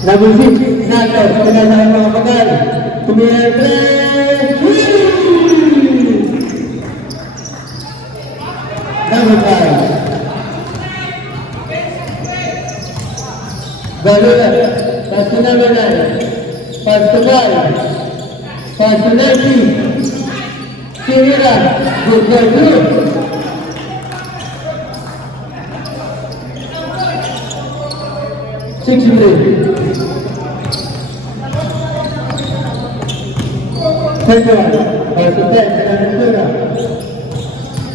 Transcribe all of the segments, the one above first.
Nabusin, Nato, pagkakasama mga pagal. Kumiyatres, number 5. Balula, pass to number 9. Pass to Val. Pass to Nancy. Sinira, good for two. Six minutes. Second, pass to 10, Penaventura.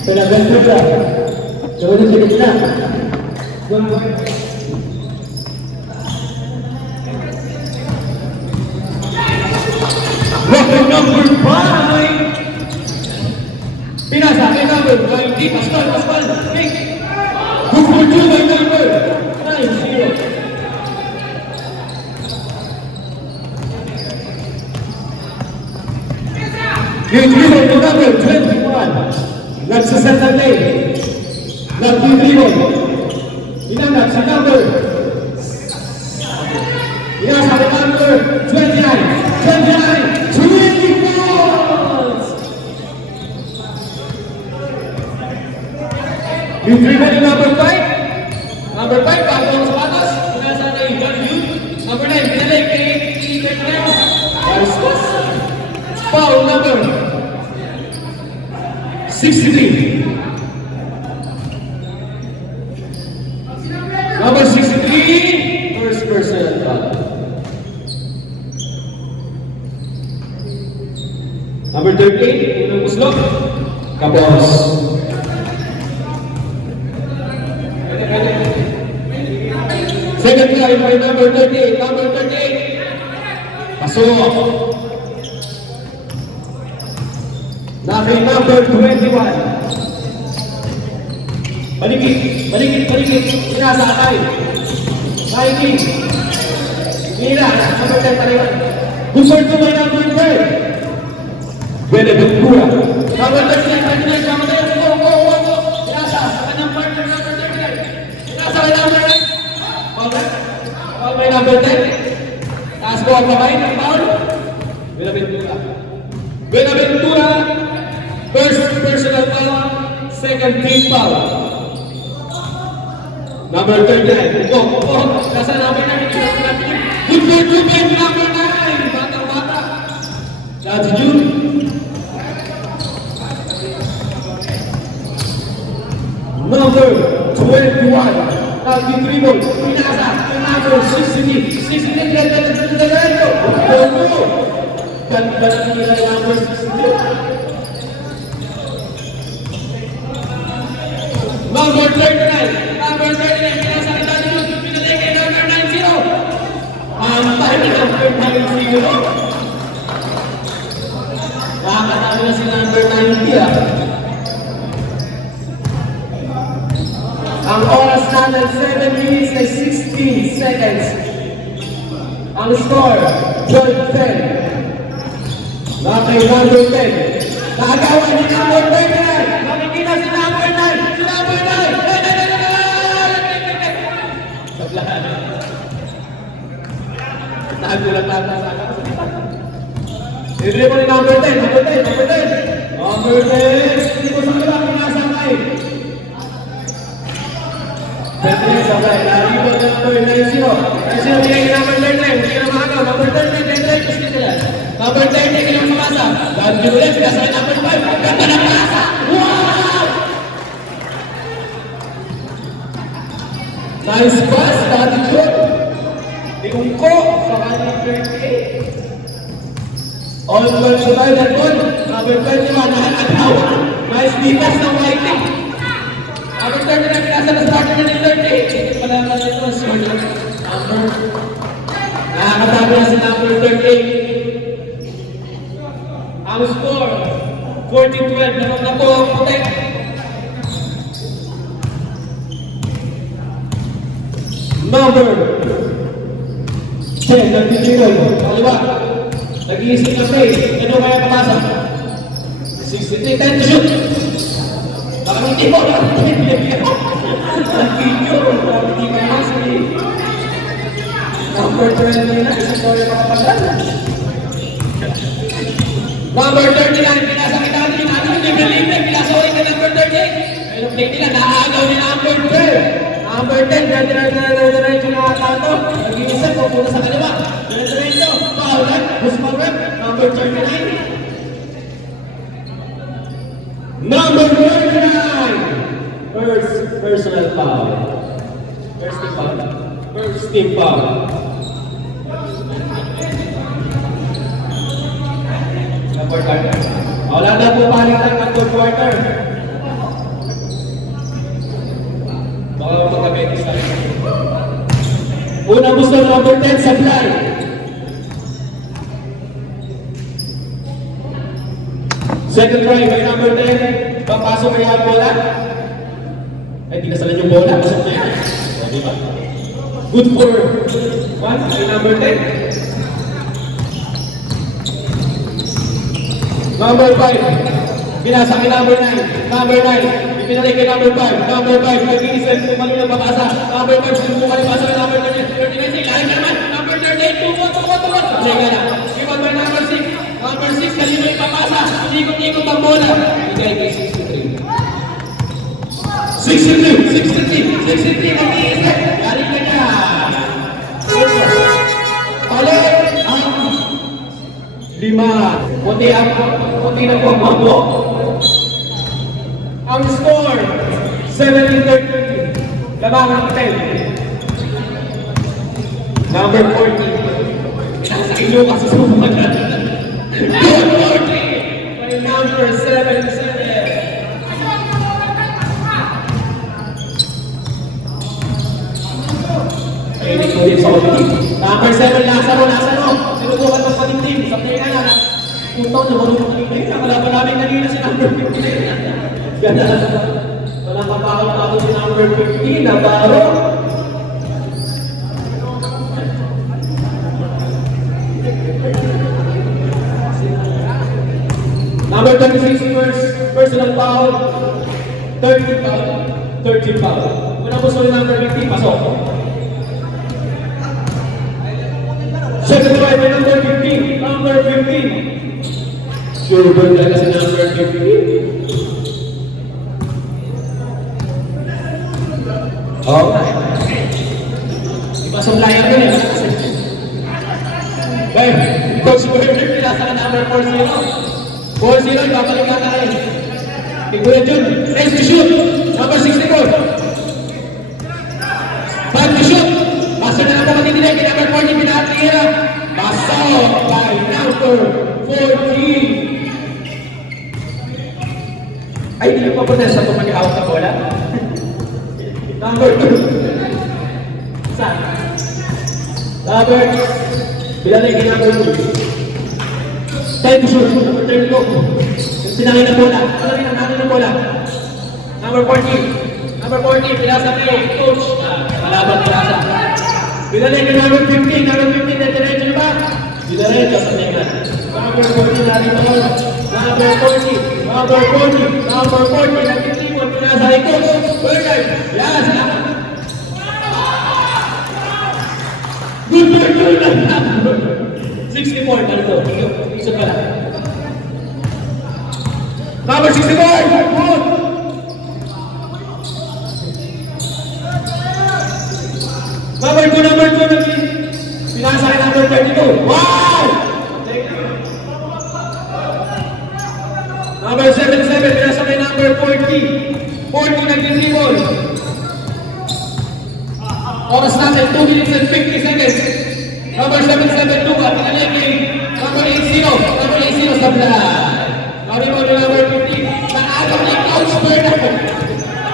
Penaventura. Kemudian sedikit Record number 5. Pinasa kay number 20. Pascual, Nick. Good for two by number 9-0. Yung dribble to number 21. Nagsaset na lane. Nag-dribble. Inangat sa number. Inasa kay number 29. 20 balls! Yung dribble ni number 5. Number 5, bago ang sapatos. Inasa kay W. Number 9, pinalay kay Fernando. Ariscos. Foul number 63. Number 63, first person foul. Number 13, unang uslog, Kapos. Second time by number 38, number 38. Pasok. Nakay number 21. Balikit. Sinasa atay. Nike. Mira, number 10 taliwan. Kusor to by number 12. Beneventura. Number 39, number 39, go. Sinasa, kanyang partner number 39. Sinasa kay number 9. Foul by number 10. Taas ko ang kamay ng foul. Beneventura. First personal foul, second team foul. Number 39. Go. Nasa number 9. Good for two men, number 9. Bata. That's June. Number 21. Nag-dribble. Pinasa. Number 63. 63. Ganda na nila number 63. Number 39. Number 39. Pinasa kita dulu. Pinalay kay number 90. Antay ni number 90. Nakakatabi na si number 90. Ang oras natin 7 minutes and 16 seconds. Ang score 12-10. Nakay number 10. Nakagawa ni number 29. Nakikita si number 9. Si number 9. Nagulat sa akin. Idribble ni number 10. Number 10. Number 10. Hindi ko sa kila pinasakay. Pwede sabay. Naribol na number 90. Kasi bigay ni number 39. Hindi na makagaw. Number 39. Kasi nila. Number 30, kilang makasa. Dan ulit, kasal number 5. Ganda ng makasa. Wow! Nice pass, dati shoot. Iungko sa kanyang 38. All goals to tayo ng goal. Number 21, nakakataw. Nice defense ng Whiting. Number 30 na kinasa na starter na ni 38. Hindi pala natin ito. Nakakatabi na si number 38. Ang score, 14-12, naman na po ang putek. Number 10, nagtitiro. Kaliwa, nag-iisip na play. Ito kaya kapasa. 63, 10 to shoot. Baka hindi mo, nagtitiro. Nagtitiro, nagtitiro. Number 29, isang bola makapagal. Number 39, pinasa kita natin yung libre-libre, pinasa ulit na number 38. Ayun, play nila, naagaw ni number 10. Number 10, dire-diretso na ata ito. Nag-iisa, pupunta sa kaliwa. Dire-diretso, paulan, Busmawet, number 39. Number 39! First personal foul. First team foul. First team foul. Number 40. Wala na po palitan ng third quarter. Baka magkabetis tayo. Unang gusto number 10, Sablay. Second try by number 10. Papasok kaya ang bola. Ay, di kasalan yung bola. Pasok na yan. O, diba? Good for one by number 10. Number 5. Pinasa kay number 9. Number 9. Ipinalik kay number 5. Number 5. Nag-iisip kung mali na papasa. Number 5. Sinubukan yung pasa kay number 39. 39. Lahat naman. Number 38. Tukot. Sablay ka na. Iwan by number 6. Number 6, kanino yung papasa? Ikot-ikot ang bola. Bigay kay 63. 63, mag-iisip. Galing ka niya. Balik ang 5. Puti na po ang mambo. Ang score, 17-13. Labangan ng 10. Number 40. Nasa inyo kasi sumunod na. Number 7. Number 7, Lazaro. Sinubukan ng patintim. Sa play na yan. Utong na marunong patintim. Nakalaban namin kanina si number 15. Ganda. Walang kapakot si number 15. Navarro. Number 26, personal foul. 13 foul. Una po sa number 15, pasok. Second try by number 15. Number 15. Sure bird lang kasi number 15. Okay. Ipasok layan ko eh. Okay. Coach Bird, pinasa ka number 4-0. 4-0, babalik ka tayo. Kikuya Jun, next to shoot. Number 64. 5 to shoot. Basta na ako matitinig. Number 40, pinatira. Basta by number 14. Ay, hindi pa po na sa tumag-out na bola. Number 2. Saan? Number, pinatira number 2. Time to shoot. Number 32. Pinangin na bola. Pinangin na bola. Number 40. Number 40. Pinasa kay coach. Malaban pinasa. Pinangin na number 15. Number 15 na diretso ba? Diretso sa tingnan. Number 40 na rin ako. Number 40. Number 40. Number 40. Nagtitipon. Pinasa kay coach. Bernard. Yes. Good. 64 na ito. Isa pa lang. Number 64! Good! Number 2. Pinasa kay number 32. Wow! Number 77. Pinasa kay number 40. 40 nag-dribble. Oras natin, 2 minutes and 50 seconds. Number 77, Luka, pinalik kay number 80. Number 80 sa Blas. Kami mo number 50. Naagaw ni Coach Bernard.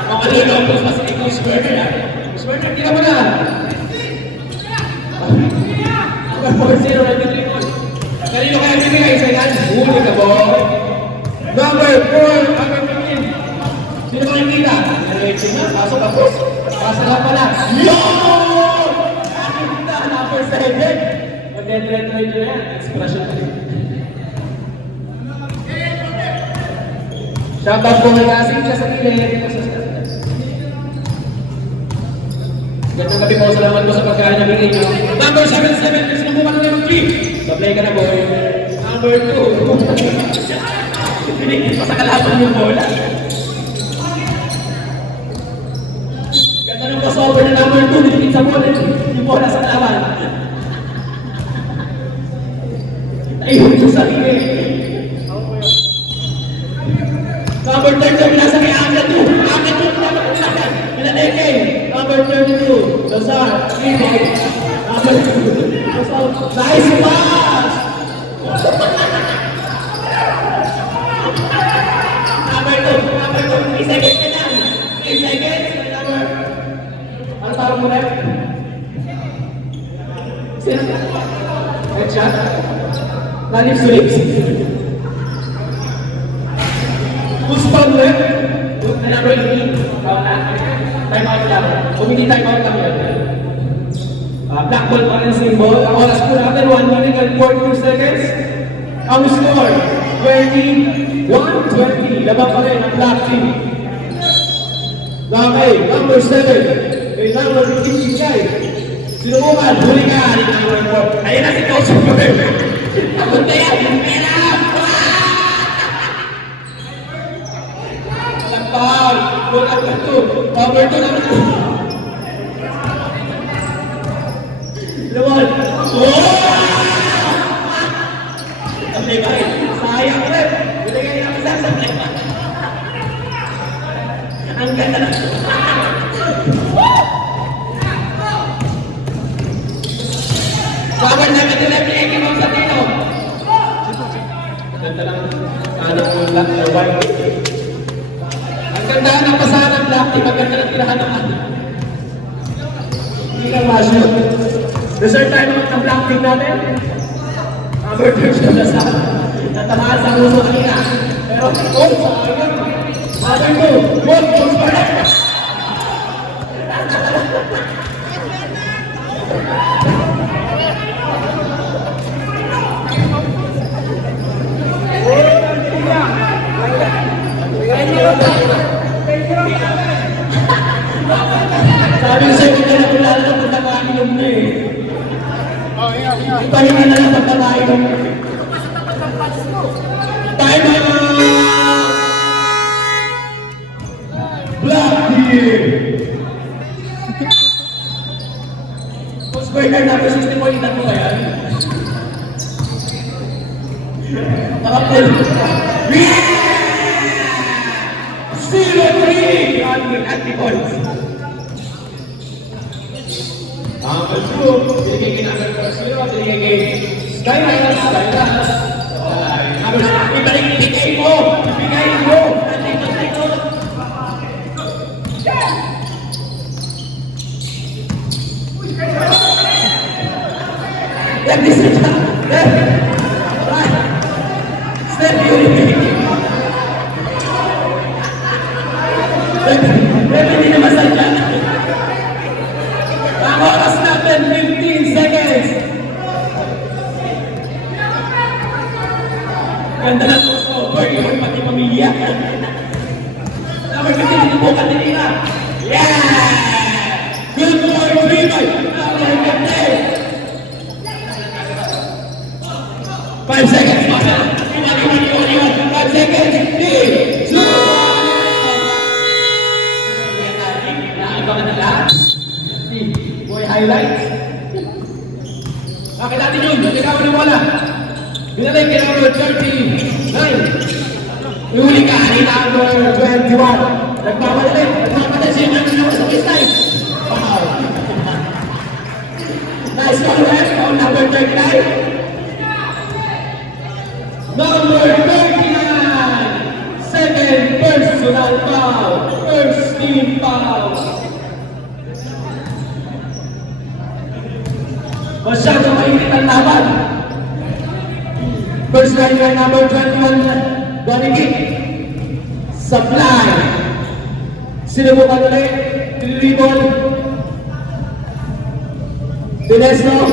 Ang kanina ang mas ni Coach Bernard. Coach Bernard, tira mo na. Number 40, nag-dribble. Kanino kaya bibigay sa ilan? Huli ka po. Number 4, number 15. Sino makikita? Diretso na, pasok ako. Pasok ka pala. Number 7. Mag-diretso yan. Expression ko din. Shoutout po ng asing siya sa kilay. Gandang gabi po. Salamat po sa pagkain na binigay. Number number 77, kasi nabukan na yung 3. Supply ka na, boy. Number 2. Pinigil pa sa kalaban yung bola. Ganda ng crossover na number 2, pinigil sa bola. Yung bola sa kalaban. Ayun ko sa hili. Number 30, nasa may Angel 2. Angel 2, Pinadeke. Number 32, Lazar. Number 2, nice pass! Number 2, 3 seconds ka lang. 3 seconds. Ano tawag mo na? Sino? Headshot? Lips to lips. Gusto mo eh? Number 3. Time out lang. Kung hindi time out lang yan. Black ball pa rin symbol. Ang oras po natin, 1 minute and 42 seconds. Ang score, 21-20. Laban pa rin ang black team. Okay, number 7. May number 15 guys. Sinubukan, huli ka. Ayan na si Coach Robert. Takot na yan! Pera! Lampag! Look at the 2. Number 2 naman. Luwan! Okay ba? Sayang rin! Binigay niya ang sasabay. Ang ganda na. Bawal na kita lang pinigay mo sa tino. Ganda lang. Sana mo lang na white. Ang ganda ng pasahan ng black team. Ang ganda ng tirahan ng ano. Hindi lang masyo. Dessert tayo naman ng black team natin. Number 2 siya na sa natamaan sa uso kanina. Pero, oh, sayang. Number 2, Bolt, Bolt pa rin. Sabi ko sa'yo, hindi na kilala na pagkakainom na eh. Ipahinga na lang pagkakainom. Time out! Black team! Kung square card natin, 60 point na po ba yan? Nakapul. 0-3! Anti-points. Number 2, binigay kay number 0, binigay kay Skyline. Number 2, ibigay mo! Ibigay mo! Nandito. Yan, this is Step unity. Hindi na masadya. Ang oras natin, 15 seconds. Ganda na po sa over, yung pati pamilya. Number 15, dinubukan din nila. Yeah! Good boy, Ribay! Number 15. 5 seconds, masa. 5 seconds. 3, 2, Nakaibakan na lahat. Boy highlights. Bakit natin yun? Hindi ka mo wala. Binalay kay number 39. Ihuli ka ni number 21. Nagpapadali. Nagpapadali siya namin naman sa baseline. Wow. Nice call left on number 39. Number 39. Second personal foul. First team foul. Masyadong mainit ang laban. First line by number 21, Donigit. Supply. Sinubukan ulit. Dribble. Dinesno.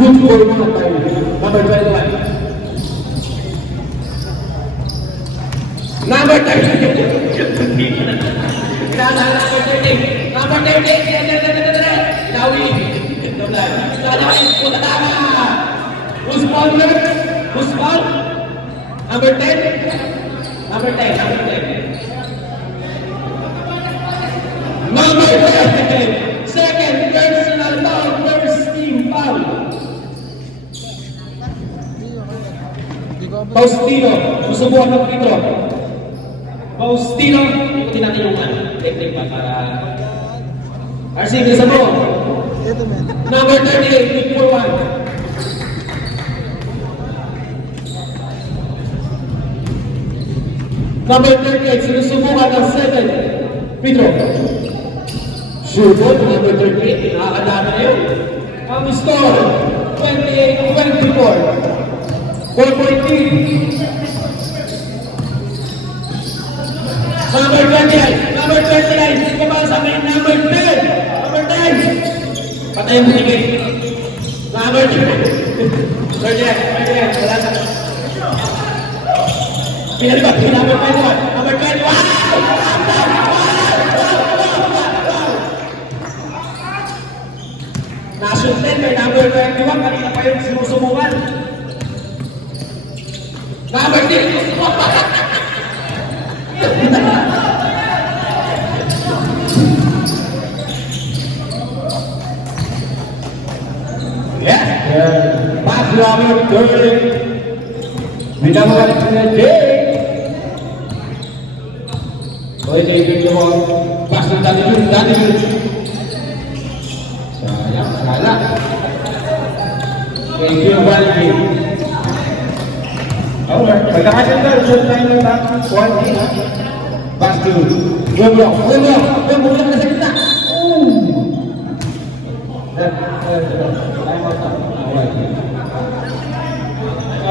Good for naman tayo. Number 21. Number 30. Number 30. Number 30. Dawi. Punta tama! Who's ball ulit? Who's ball? Number 10? Number 10, number 10. Number 10! Second personal foul, first team foul. Faustino, susubukan ng dito. Faustino, ikutin natin yung technique pa para... RC, bisa mo. Number 38, pick for one. Number 38, sinusubukan ng second. Pedro. Shoot, number 38, nakakadami na yun. Ang score, 28-24. 4.3. Number 29, number 29, kumang sa akin, number 10, number 10. Patay mo tingin. Number 10. Wala na. Pinalibat, number 21, number 21. Nasun 10, may number 21, kanina pa yung sinusubukan. Number 10. Pass number 30. Binawal na Jay. Oy, Jay, bigyan mo. Pass ng dati yun. Sayang, salah. Thank you, Valky. Alright, pagkakasya tayo, short time lang na. 1-8. Pass to Gumlo. Yung bulan na sa kita.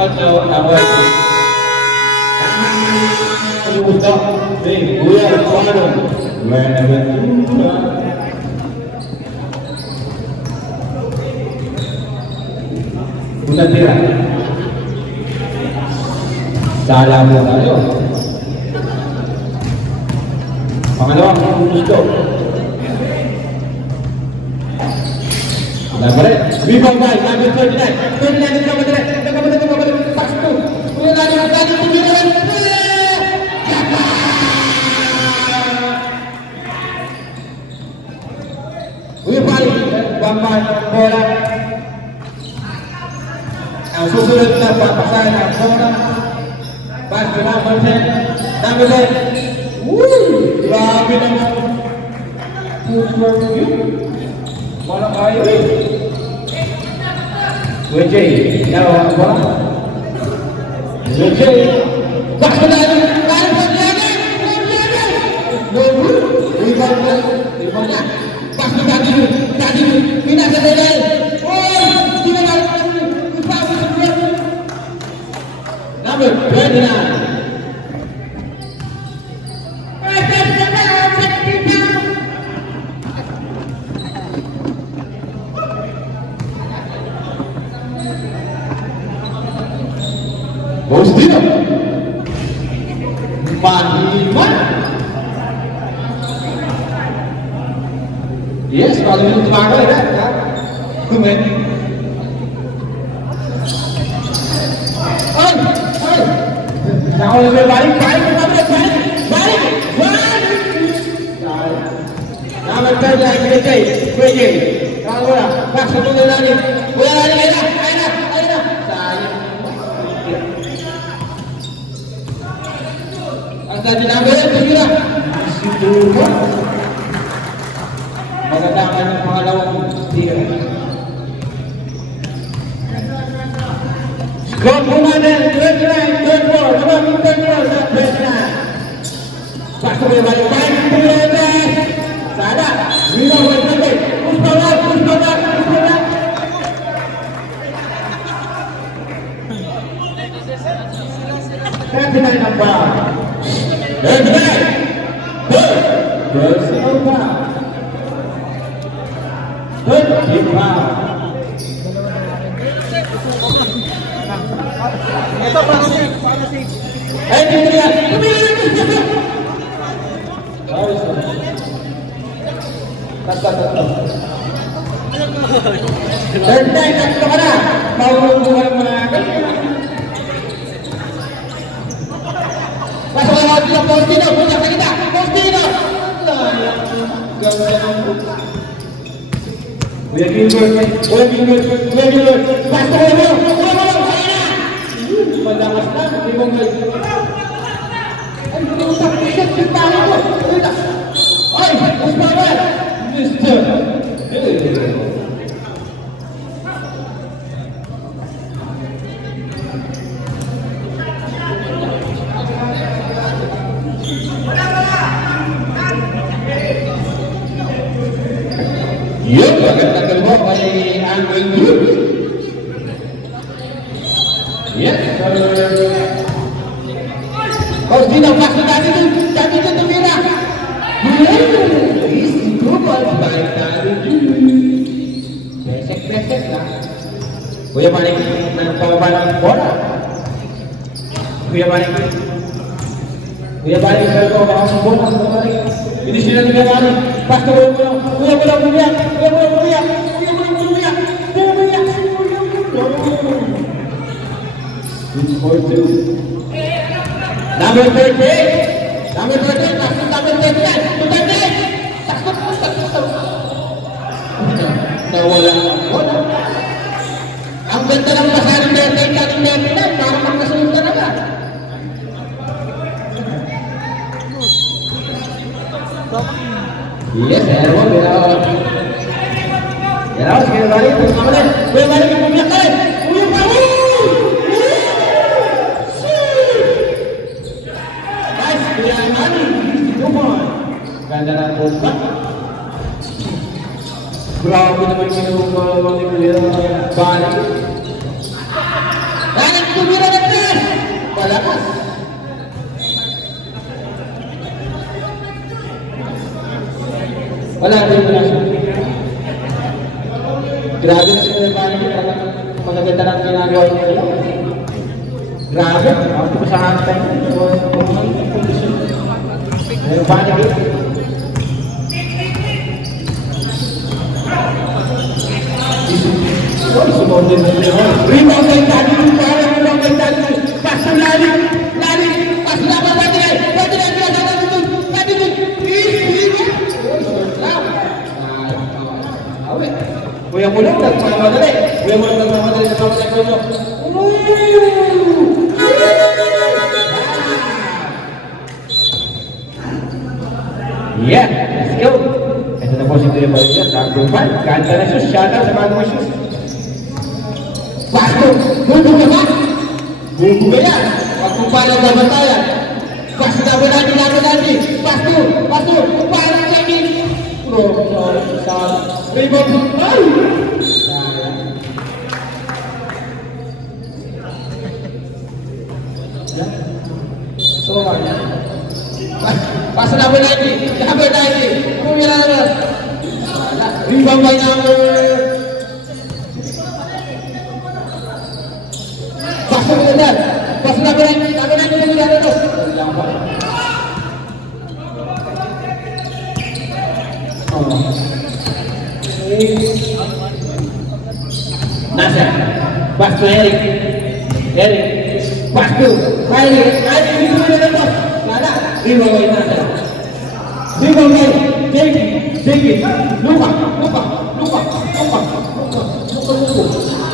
Awal. Usah, Buya, Kuala. Bukan tira. Salah mo tayo. Pangalawang gusto. Number 8. Rebound by number 39. 39 number 3. Pass to. Punya tadi punya. Balik gambar bola. Ang susunod na papasahan ng bola. Pass to number 10. Number 10. Grabe naman. Bola kayo eh. WJ, yawa ang bola. WJ. Pass to number 10. Rebound na. Pas tadi pindah ke dalam. Oh, tidak ada. Number 29. Faustino. Mahiman. Yes, kalau itu dipakai kan? Kumen. Kalau lebih balik. Nama kerja KJ. Kalau bola, pas satu lari. Bola lari, ayo. Asal dinambil segera. Situ. Magandang ng pangalawang tira. Score Pumanen, 29-24. Naman 24 sa Besna. Pasto may balik-balik. Pumanen. Sada. Wino, wait. Puspalat. Personal number. Personal number. Ito para si. Ay, dia. Kata. Third time, tatlo ka na. Maulong mo ka ng mga ganyan. Pasok ang mga bilang Faustino. Punta sa kita. Faustino! Kuya Gilbert. Kuya Gilbert. Kuya Gilbert. Pasok ko mo. Kuya mo. Kaya na. Malakas na. Hindi mo may... Ay, putak. Shit, shit tayo ko. Ay, mas bawal. Mister. Yun, magandang mo kay Angel Group. Yes, sir. Faustino, pasok natin dun. Dati dun tumira. Easy group of Besek-besek lang. Kuya Manik, nagpababa ng bola. Kuya Manik, nagpababa ng bola. Ini sila Kuya Manik. Pasok mo lang. Kuya mo lang bumiyak. Kuya mo lang bumiyak. Kuya mo lang bumiyak. Kuya mo lang bumiyak. Good for two. Number 30. Number 30. Takot number 30. Tutanda. Takot. Nawala ang bola. Ang ganda ng pasaran ng 30. Kating 30. Para magkasunod talaga. Yes, Erwin. Pero sekali lagi Kuya Manik punya kalian. Kuya Manik. Guys, Kuya Manik. Come on. Ganda ng bola. Grabe naman yung mga Kuya Manik. Manik tumira na tres. Palakas. Wala rin na siya. Grabe na sila ng Manik. Magaganda ng ginagawa nila. Grabe. Ako pa sa hantay. Meron Manik yun. Sumodin na siya. Rebound kay Tani. Rebound kay Tani. Paso lari. Paso laban natin. Pwede na siya. Tani dun. Kuya mo lang nagmamadali. Kuya mo lang nagmamadali sa mga nagmamadali. Yeah, let's go. Ito na po si Kuya Maria. Number 5. Ganda na shoes. Shout out sa mga mga shoes. Pasto! Bubo ka ba? Bubo ka yan. Pag kung paano babatayan. Pasto na ba natin? Pasto! Kung paano natin? Rebound. Pasok na ba natin? Pumila na ba? Rebound by number. Pasok na dyan. Pasok na ba natin? Pumila na ba? Nasa. Pasto Eric. Pasto. Eric. Rebound na ba? Wala. Rebound by nasa. Rebound by. Take it. Lupa.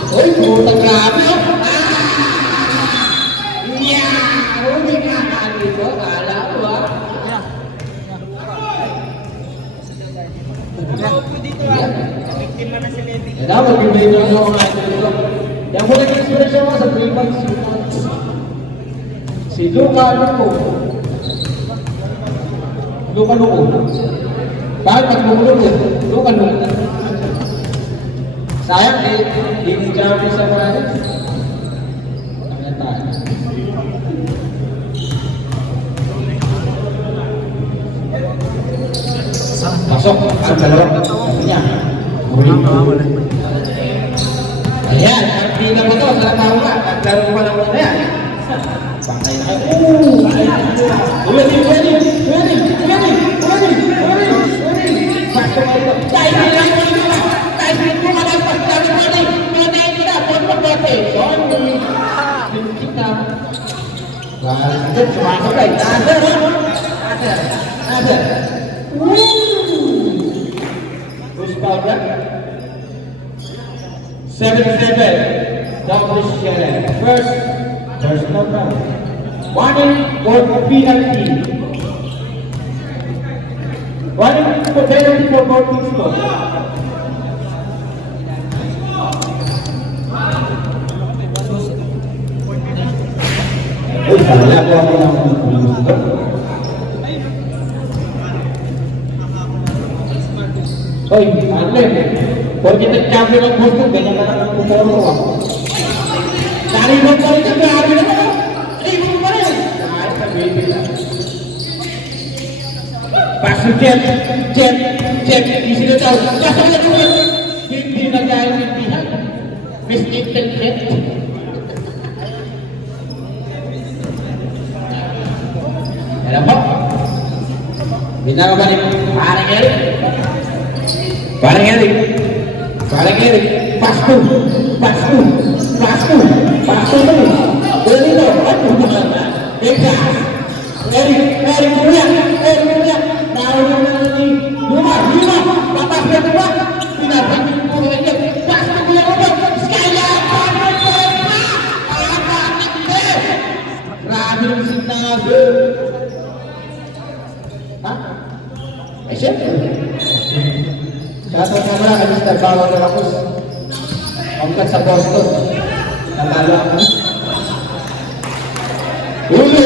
Uy, puta grabe. Hindi ka dito. Kala ko dapat hindi nyo yung mga ito. Yang mo nag-express siya sa 3 months. Si Luka Luko. Bakit pag-lumulog yun? Luka Luko. Sayang eh, hindi jump sa mga ito. Kaya tayo. Pasok ang dalawa. Niya. Ayan, ang pina mo to, sa tao ka. At laro pa lang muna yan. Patay na kayo. Uwedin. Pasok kayo. Dahil lang mo. Dahil mo malampas. Dahil mo malampas. Balik, sumasabay. Nasir, ha? Nasir. Who's fouled that? 7-7. Double share. First, personal foul. Warning for penalty. Warning for penalty for both teams. Uy, wala po ako ng gusto. Uy, Arlen, porque nag-champion ang gusto, ganyan ka lang ang puporo ko. Dari mo pa rin, grabe na ka. Ay, mo pa rin. Ay, sabihin lang. Paso Jet, isi na daw. Kaso na ito, hindi na gaya ng pihan. Miss Intelligent. Alam po, binawa ba niyo parang Eric? Parang Eric, pasto mo. Dali mo, ano naman na? Eric muna, naroon na ni Luma, patas na diba? Pinapagin mo na niya, pasto mo lang ako, Skya, grabe ng sinabi. Ha? Ay, siyempre. Shoutout naman kay Mr. Bawang Ramos. Pangkat sa Boston. Natalo ako. Uli!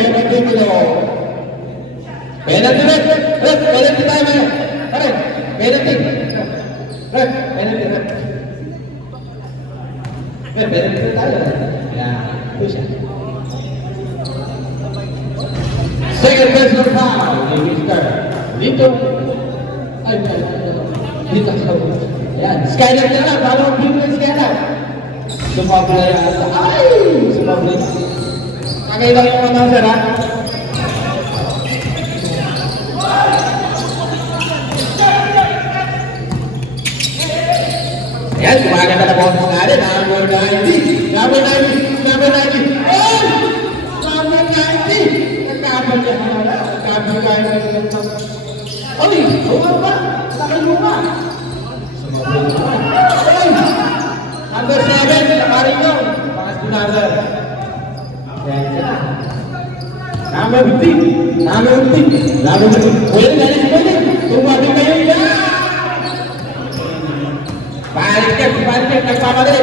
Penalty kilo. Penalty tayo man. Pare, penalty. Penalty tayo. Yan. Ito siya. Second personal foul. Dito. Dito sa yan. Skyler na lang. Paano ang bigyan ng Skyler? Sumabla yan. Ay! Sumabla. Kakailang yung mga sir, ha? Ayan, kumaganda na po ang sari. Number 90. Number 90. Oh! Number 90. Nagkabal niya. Nagkabal niya. Oy! Huwag ba? Nakaluma. Oy! Number 7. Nakarin nyo. Bakas pinazar. Number 15. Pwede na rin pwede. Tumati kayo yan. Balik ka. Nagpamadali.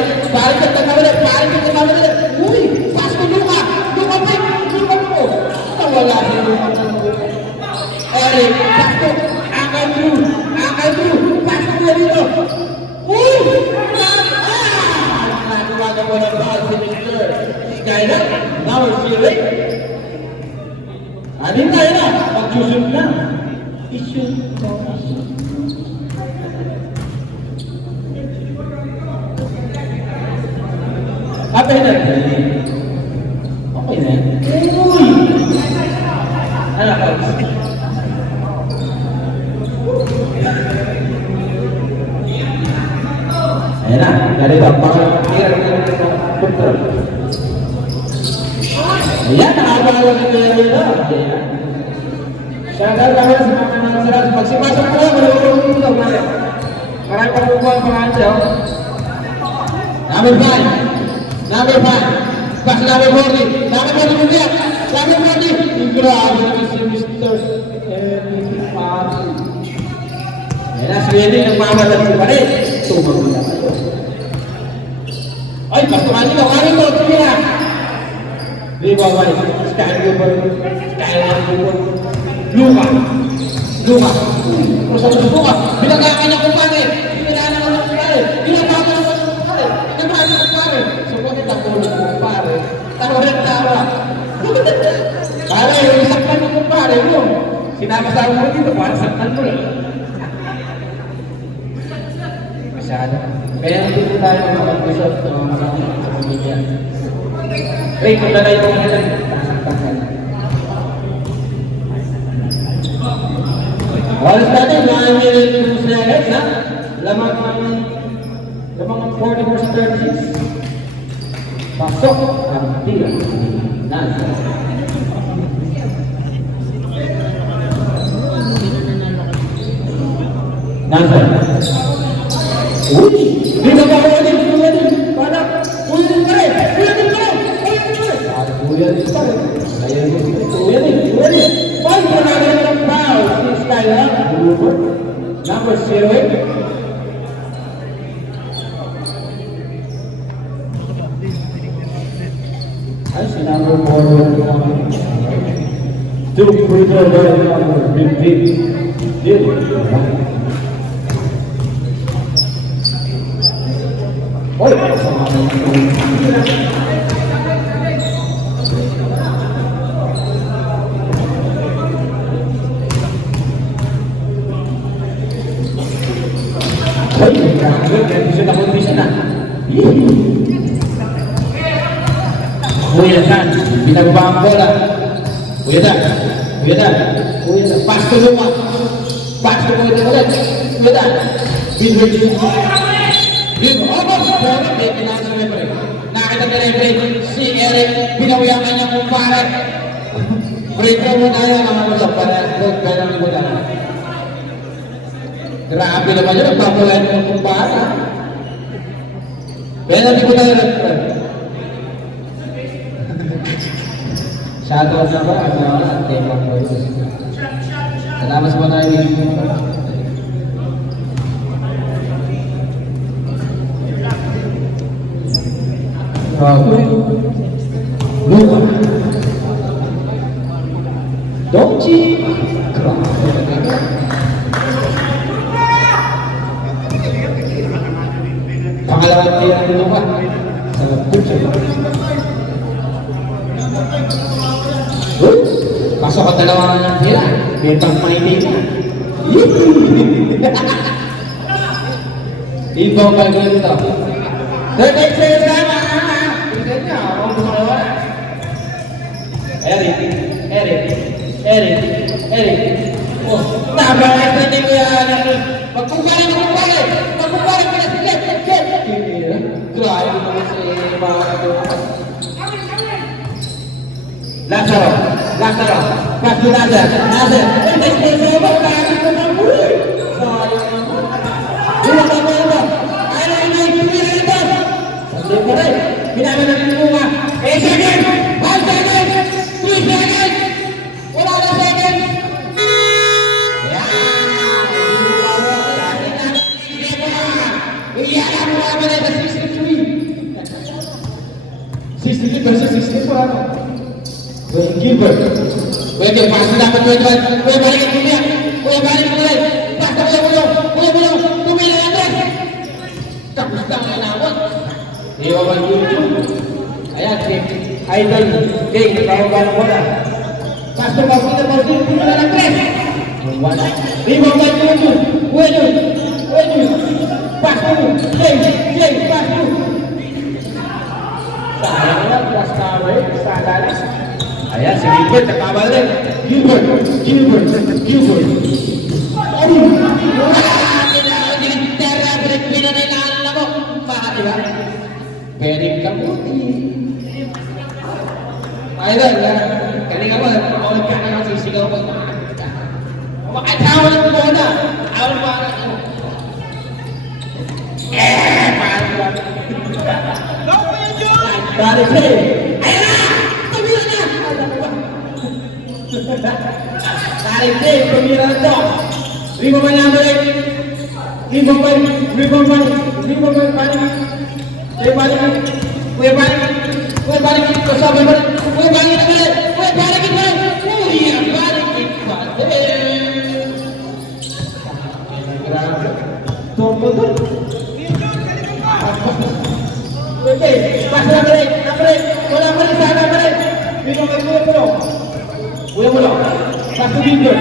Uy! Pasko Luma. Luma po. Wala rin Luma. Eric, pasko. Angkal pasko na dito. Uy! Nagpamadali mo ng ball si Mr. Skyler. Now it's Siri. Anin tayo na. Mag-shoot na. I-shoot. Okay na. Uy! Ano ka? Ayan na. Ganito. Pang-hirap na control. Ayan. Nakabalaw na nila. Shoutout naman sa mga nanasarap. Magsimasok ko lang. Malulong dito. Marami pang bubuha ang pangalan siya. Number 5. Pass number 40. Number 40 ulit. Number 40. Grabe naman si Mr. Eric Pati. Yan na, si Eric nagmamalat ko pa rin. Tumag na kayo. Ay, pastuhan nyo. Kanin mo. Sige na. Di ba, Mike? Skyward. Luma. Kung saan gusto ka. Binagakan niya kung pare. Binagakan niya kung pare. Binagakan niya kung pare. Nagmahal niya kung pare. So, bakit ako kung pare? Tawa. Pare, yung saktan niya kung pare mo. Sinama-sama mo dito. Para saktan mo. Masyado. Kaya dito tayo mag-episode sa mga pamilya. Ray, kung lalay mo nga lang. Oras natin, 9 minutes na guys, ha? Lamang ang 40 versus 36. Pasok ang tira ni Nazar. Nazar. Uy! Dito pa ulit! Panak! Ulitin pa rin! Ulitin pa rin! Ulitin pa rin! Ulitin! Paano pa natin ang foul? Si Skylar. Number 0. Ay, si number 4. Two free throw by number 15. Deal. Oy, sama Oy, grabe, bisa na bisa na. Kuya Dan, pinagba ang bola. Kuya Dan, pass to Luma. Pass to Kuya Dan. Kuya Dan, nakita ni referee si Eric, pinawiyakan niya kung parang break na muna yan ang mga para ganang muna. Grabe naman yun, nagpapawain mo kung parang. Kaya natin ko tayo referee. Shoutout na ba? At Temang Boys. Salamat po na yung Lupa Donci pangalawang tira ni Lupa sa puso. Pasok ang dalawang ng tira. Bintang panitin na. Ibo ang gagawin ito. 38 seconds na. Eric. Oh, tabang natin din ko yan. Magkumpare. Sige. Grabe naman si mga Lazaro. Pass to Nazar. Pinama na rin bunga. 8 seconds! 5 seconds! 3 seconds! Wala na seconds! Iyan ang mga mga na 63 versus 64. Gilbert. Kuya, pass na dapat Kuya. Kuya, balikin mo niya. Pass na Kuya. Tumila natin. Tapos na mga nawag. Iwa ba yun? Ayan, Idol, King, nakawag ng bola. Pass to Bautista, pinula ng 3. Wala. Iwa ba yun? Uwedun. Pass to Jay, pass to. Sayang lang, plus cover, sadalas. Ayan, si Gilbert, nakabal rin. Gilbert. Pinanilaan na mo. Bakit diba? Pwede ka mo. Idol, kanina mo, maulit ka na sisigaw mo. Makatawa ng bola. Awal parang ano. Parang ba? Balik na eh. Ayan na! Tumira na! Balik na eh, tumira na to. Rebound na balik. Kuya balik ko sa balik. Kuya balik. Tunggu. Oke, pas na balik. Wala balik sana balik. Kuya mo. Pas dito.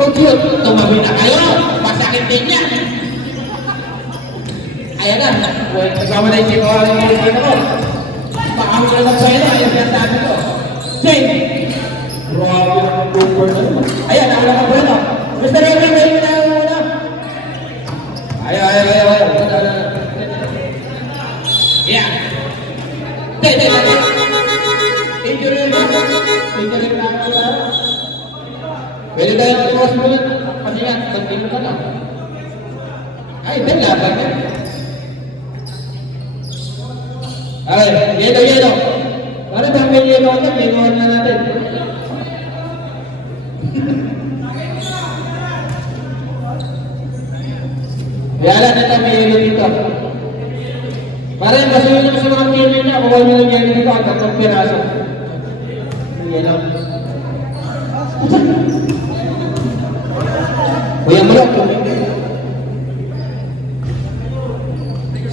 Kung tumawin na kayo, masakit din niya. Ayan na, kasama na yung sinawa ng mga dito ko. Pakawin na lang sa'yo na, ayan na sabi ko. Jane! Grabe na ang blooper na naman. Ayan, nakala ka bueno. Mr. Reverend, kayo na ang muna. Ayan. tingin mo ka lang. Ay, hindi, laban ka. Ay, yelo. Ano ba may yelo ka? Binuhan na natin. Yala na tayo may yelo dito. Para yung masuyo naman sa mga teammate niya, kuha nyo lang yelo dito at 3 piraso. Yelo. Kuya mo lang.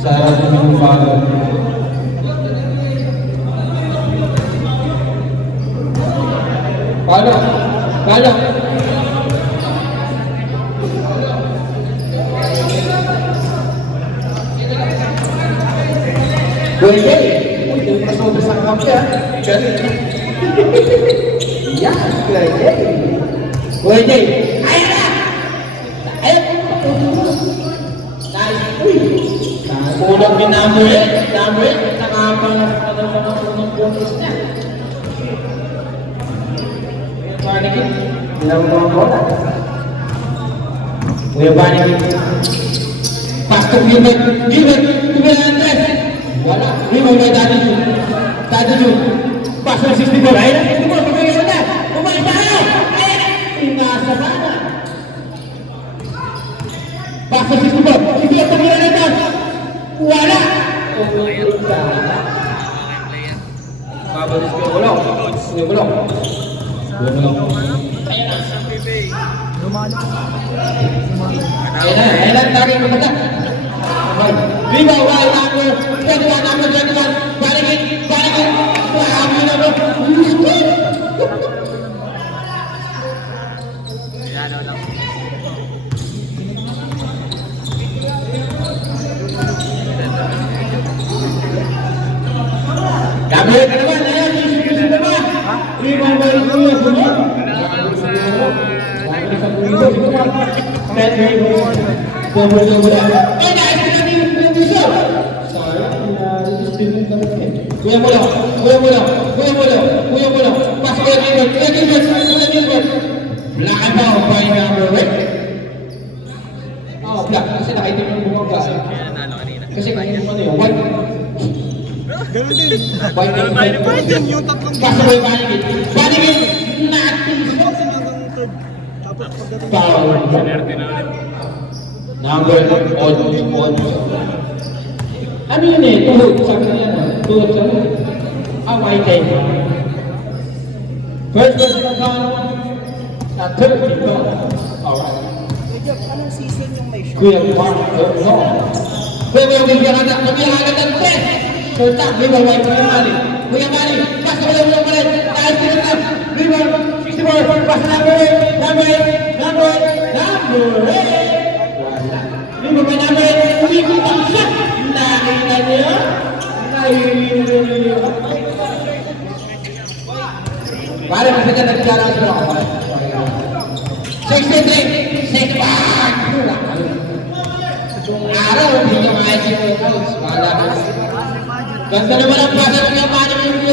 Sarap naman yung bago. Paano? Pwede. Pwede masobe sa kamya. Yan, pwede. Pwede. Ayaw na! Unang binamulit, nakapang bonus niya. Banigin, bilang mga bola. Kuya Banigin. Pastor Gilbert, Andres. Wala, Gilbert may Daddy June. Pastor 64, ayun na, 64, pagkakaroon na. Bumalik tayo! Ayun na! Inasa sana. Pastor 64, sige ang pagkakaroon na ito. Wala! Kabalis ko bulong. Bulong. Ayun na, tagay mo mata. Ribaw, number 21. Balikin. Sabi na mo. Gabriel ka naman, susunod naman. Ribaw, sunod. Kuya mo lang. Pasok ko yung Gilbert. Black and brown, fine number, right? Oh, black. Kasi nakaitim yung bumangga. Kasi kung yung ano yun, white. Ganun din. White din yung tatlong. Pasok ko yung Banigin. Natin. Tapos pagdating Power. Number 8. Ano yun eh? Tuhod. Sabi na yan. Tuhod sa mga. White day. First person of God. At third people. Alright. anong season yung may short? Kuya Mark. No. Kuya bigyan ka ng test. First up, River White. Kuya Mali. Basta wala mo pa rin. Kahit sinatap. River 64. Basta number 8. Number 8. River by number 8. Umikot ang shot. Nakita niyo? Para kasi ka nagkara sa ako. 63. 6 back. Araw, hindi ka maayos yung coach. Wala ka. Ganda naman ang pasa ng yung paano yung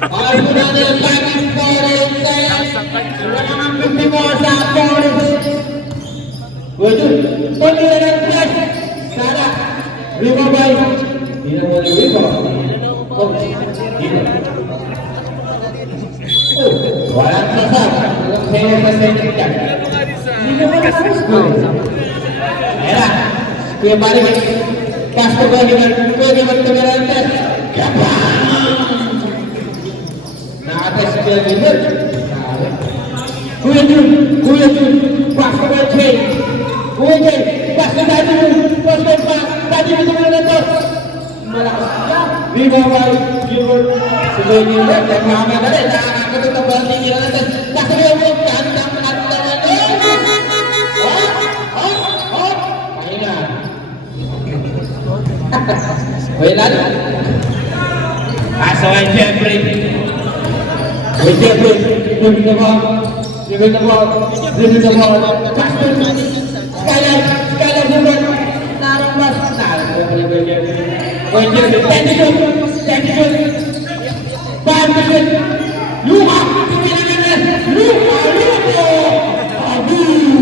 ay mo na nila laging foreign sales. Wala naman 50 more sa foreign. Pwede. Pwede na ng flash. Sana. River by. Hindi na mo na river. Coach. Walang sasab. Saya sa sentrik yan. Hindi mo na school. Ayan. Kuya Marik. Pasto ko naman tumirantes. Kapang! Nakates ko yung liver. Kuya Jun. Pasto ko yung chain. Kuya Jay. Pasto dati mo. Pasto pa. Dati mo tumirantes na to. Malakas ka. Viva White. Liver. Suloy niyo yan. Nagmama na rin. Nakakatot ang balang tingirantes. Pasto ko yung Wala na. Asawan siyempre. Siyempre. Dribble the ball. Skylar Gilbert. Narang mas. Tension. Luka. Luka. Abu.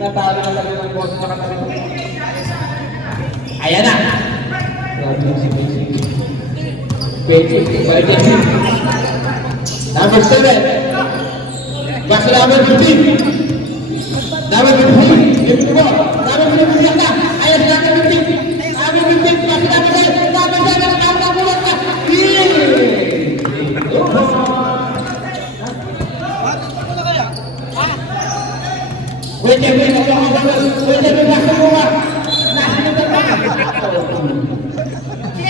natalo na talaga ng boss na katabi ko. Ayan na! Grabe yung si Basic. Basic, balik yan si. Number 7. Basta number 15. Number 15. Give it to go. Number 15 yan na. Ayan si number 15. Number 15. Basta number 7. Number 7. Number 7. Wait, basta mo ba?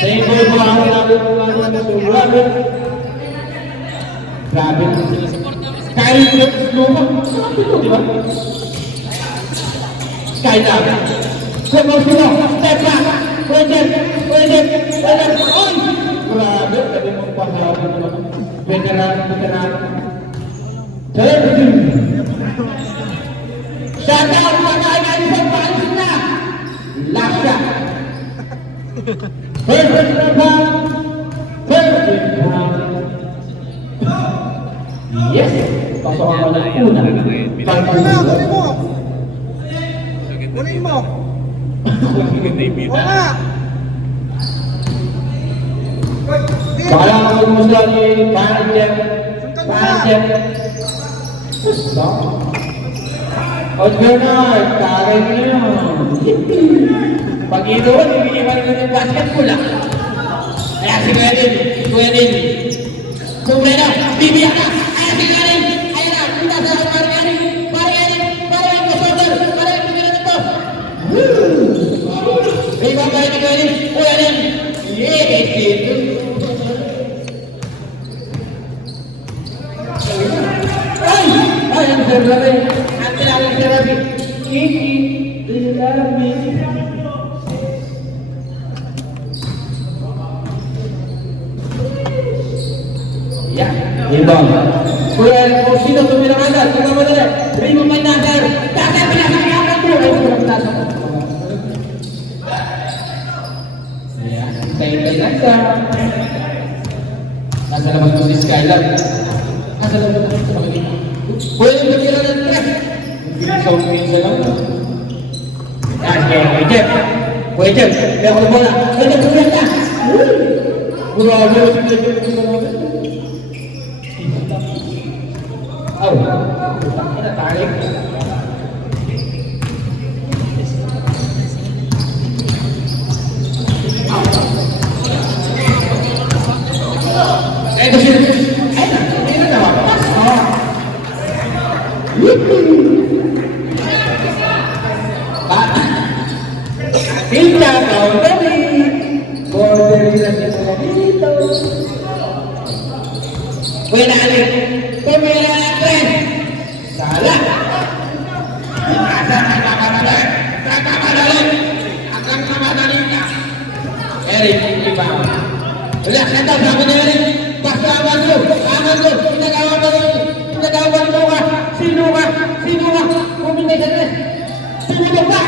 Thank you po ang grabe. Grabe. Kahit yung luma. Di ba? Kahit na. Sino. Step back. Pwede. Oy! Grabe. Sabi mo panglabi naman. Veteran. Shut down. Pagkain sa palis na. Last shot. First round. Yes. Pasok ako ng una. Kunin mo. Wala. Bala ako mo sa Panjab. Coach Bernard, kagay mo yun. Pag ito, ibigay mo ng basketball ah. Kaya si Kuya Din. Kumay na, bibiyak na. Ayan si Kuya Din. Ayan na, kita sa parang masotor. Parang bigyan na ito. Ibang parang ni Kuya Din. Kuya Din. Yes, ito. Ay, ang sarabi. Ang talagang sarabi. Kiki, sarabi. Yan, ibang. Kuya, kung sino tumira ka na, tingnan mo na. Sabihin mo may nasar. Dasar, pinasakayakan mo. Ay, sarap tasar. Ayan, hintay-hintay lang sa. Nasa labas mo si Skylar. Nasa labas mo sa pagkakin. Kuya, yung tumira ng tres. Sa umpisa lang. Kuya Jeff. Kaya ako na bola. Kuya Jeff, tumira ka. Grabe, oh, tarik. Ito siya. Ayun na. Pinta kau tadi. Border na dito. Buena alik. Pemilihan tren. Salah. Akan kamadalinya. Erik lima. Udah sentak sama dia Erik. Pas aman tu. Kita kawan dulu. Sinu kah. Kuminta sana. Sinu kah.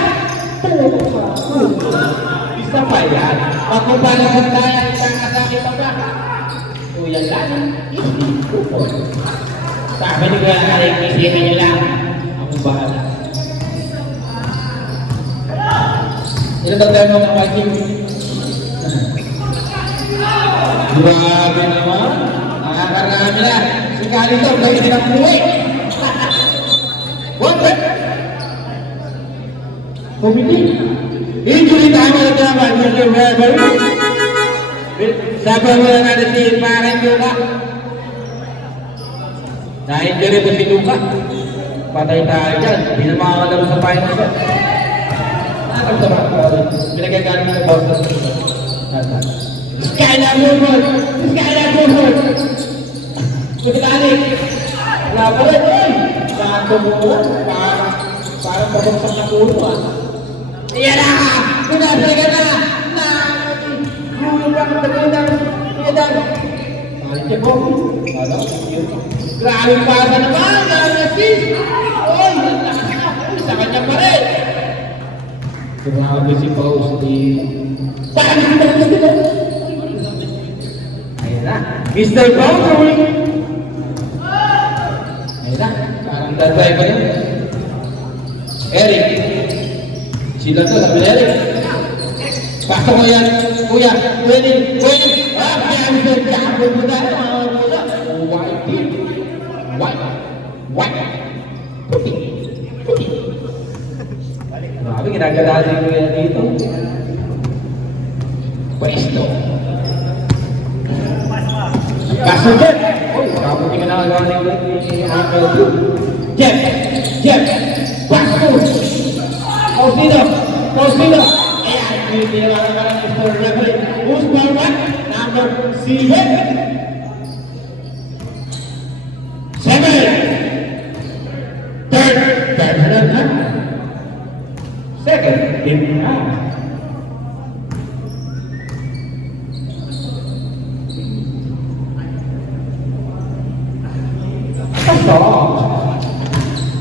Bisa bayar. Aku balasan saya yang akan kita pakai. Kuya lang. Sabi ni Kuya Arik, isipin niyo lang. Ako bahala. Ito tayo mga Viking. Grabe naman. Nakakarami na. Si Kalito, lagi silang buhay. What the? Kumiti. Injury time na naman. Mr. Weber. Sabi mo na natin si Parang Luka. Na-injury mo si Luka. Patay tayo dyan. Hindi na makakalaro sa final set. Nakakal sa mga pinagagaling sa Boston. Skylar Movement! Pagkakalit! Wala pa rin! Nakatumulan. Parang pabagsak na turuan. Iyan na! Pinasalaga na! Grabe pa sa naman! Grabe assist! Oy! Sa kanya pa rin! Grabe si Pausti. Ayan na! Mr. Pausti! Ayan na! Parang tatay pa yun. Eric. Sila to, sabi ni Eric. Pasok ko yan, kuya. Pwede. Ah, kaya ang sasabot mo tayo. White. Puti. Grabe, ginagadahan ko yan dito. Pwesto. Pasok Jeff. Uy, kapag ginagadahan ko Jeff. Pasok. Faustino. Ayan, tinira na parang Mr. Referee. Who's number 1? Number 7. Second, in half.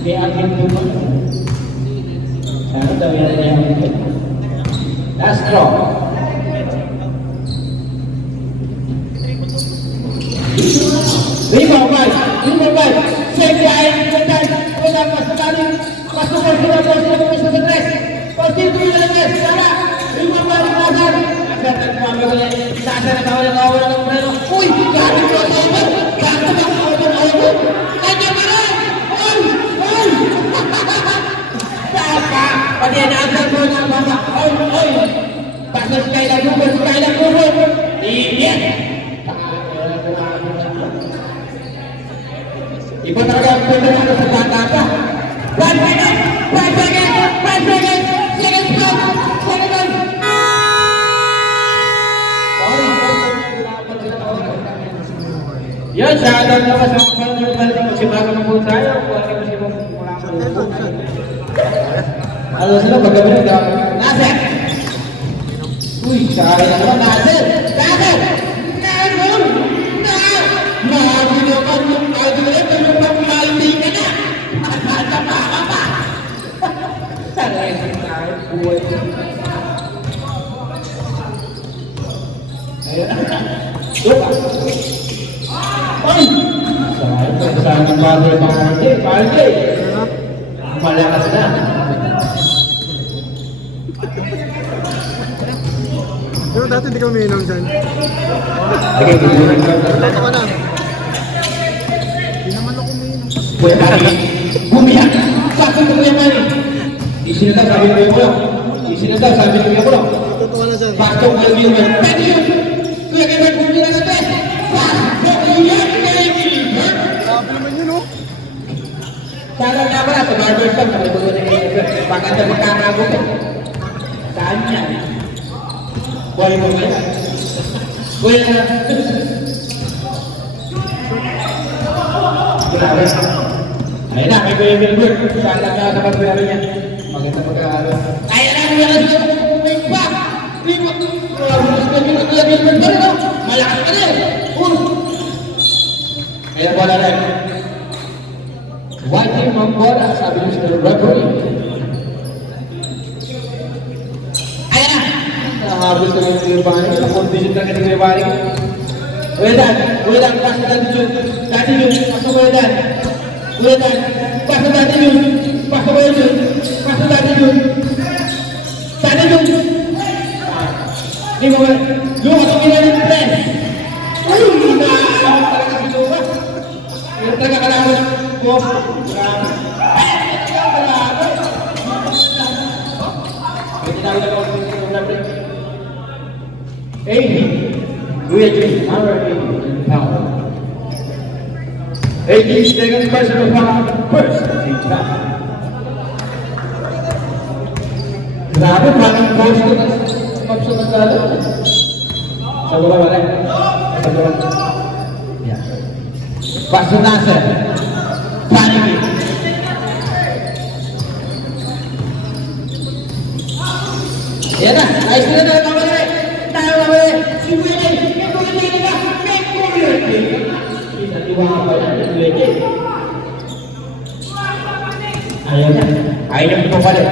May aking tuman. Sana daw yan ay aking tuman. Last draw. Lima five. Same guy. Wala pa sa tali. Pasok sa tres. Pagtituloy na lang. Sana. Lima five. Agad nagpapagawin. Sasa nagpapagawin ng preno. Uy! Gano'n ko sa iba! Gano'n ko sa iba! Kanya pa rin! Uy! Saka! Pati yan agad ko na baba. Uy! Pasok kailan gubo! Iyan! Iba talaga ang pwede na sa bata pa. 1 second! Second stop! Yan, shoutout naman sa mga panonood ng Simaga ng po tayo. Ano sila, magabi na daw. Nasir! Uy, sayang naman, Nasir! Mahabi naman yung kadulit na yung pagmaldi ka na! Nakasama ka pa! Saray tayo, buhay. Lupa! Ay! Saan ang bagay pang Parde? Malakas na. Pero dati hindi ka umiinom dyan. Okay, Dito ka na. Hindi naman ako umiinom. Kuya Mani, bumiyak! Sakit ko Kuya Mani! Isinadaw, sabi ko yung ulang. Totoo na dyan. Pasok ko yung human. Pwede yun! Kuya Kevin, bumiyak na tayo! Pasok ko yung Sabi naman yun, oh. Sana nga ba, sa barbershop, nakalimutan na yung baka na magkakago ko. Saan yan? Buhay mo ba yan? Kuya na. Grabe. Ayun na, may Kuya Wilbert. Saan lang nga sa barbershop niya? Maganda magkakago. Kaya na mo yan siya may pa! Limot! Gusto nyo na Kuya Wilbert ba rin, no? Malakas ka rin! Kaya wala rin. White team ang bola, sabi niyo sa referee. Ayan na! Nakahabos na yung Kuya sa condition na kasi Kuya Bani. Kuya Dan, pasok dati Jun. Pasok Kuya Dan. Pasok dati Jun. Hindi mo ba? Lumas ang ginanong press. Ay, nakakasama talaga si Lumas. Yung talaga kalaman ko. Kuya Jun, our 80 power. 80 second personal foul, first team foul. Grabe, parang coach ko na pagsunod na ito. Sa baba wala. Sa baba. Yeah. Paso na sir. Panic. Yan na. Ayos na na. Tayo mamali. Si Willie. May kulit na. Iwanan pa yan. Ayaw na. Ayaw na ito pala.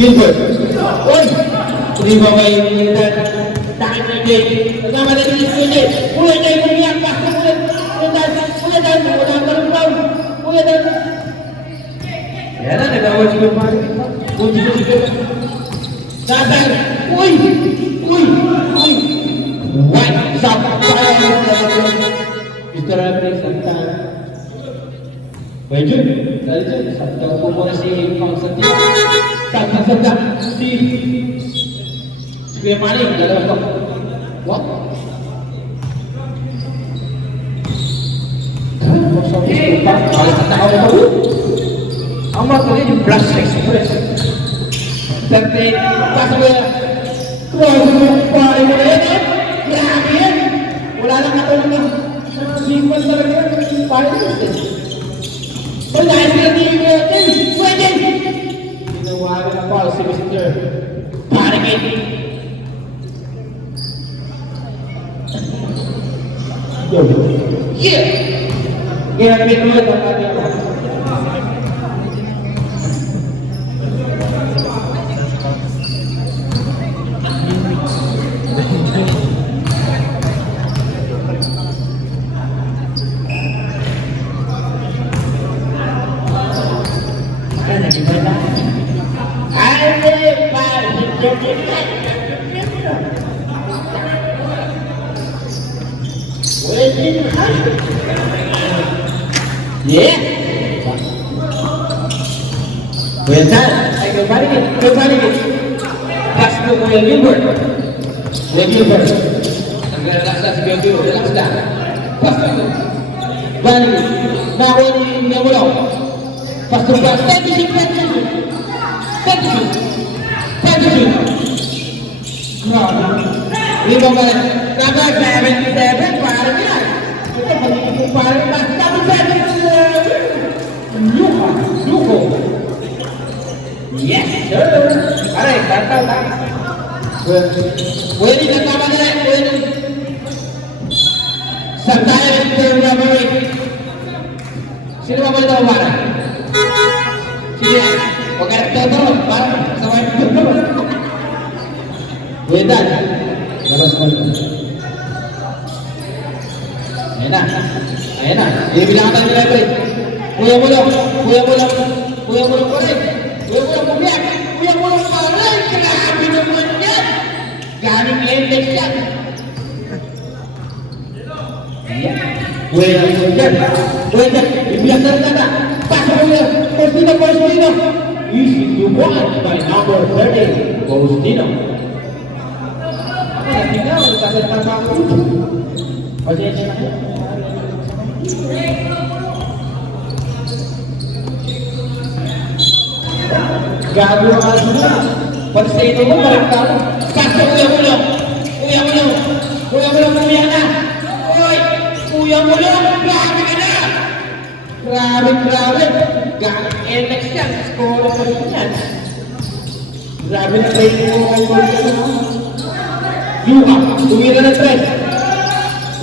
Gilbert. Uy! Hindi ba may militan? Takit na Jay. Nagmamadali ni Jay. Kuya Jay, bumiyak. Kuya Dan. Wala ka rin daw. Kuya Dan. naman si Kumpare. Kunci. Sabar. Uy! White. Sabar. Mr. Referee, Santa. Pwede. Santa po muna si Pang Santiago. Santa. Si Kuya Manny. Dalawa to. What? Ang mga tuloy yung Flash Express. Dati, pasok mo yan. Grabe mo, pare mo na yan, eh. Grabe yan. Wala lang katulong na. Simple talaga yan. Pare mo yan. Wala yung pinatili mo yan. Pwede! Ginawagan na pa si Mr. Pare kayo. Yeah! Ginamit mo ito ang ating ako. Yeah. Buentan. Ay, kembali. Pas ke Kuya Gilbert. Relax si Kuya Gilbert. Relax dah. Pas itu. Balik. Bawa ni Nyamulo. Pas tu pas. Tension. Ini bagaimana? Kabar 77 parah ni. Kita pergi parah pas kami jadi. Luko. Yes, sir. Are, kata. Pwede ka tama na rin. Pwede. Santaya rin ito yung nabawin. Sino ba ba ito para? Sige. Huwag ka rin ito. Para. Kasaway ito. Pwede. Balas mo ito. Ayan na. Ibilang ka nila ito. Kuya mo lang korek. Kuya mo lang pumiyak. Kuya mo lang paray. Grabe naman yan. Galing index yan. Kuya mo dyan. Ibilang na. Pasok mo yan. Postino. Easy to watch by number 30. Postino. Tingnan. Kasal pa ako. Pasensya na. Gago ang aso na. Pag-stay mo, parang tao. Kaso, Kuya mo lang, pumiyak na. Kuya mo lang, grabe ka na. Grabe. NX yan, score ko rin yan. Grabe na training mo ang Yuha, tumira ng tres.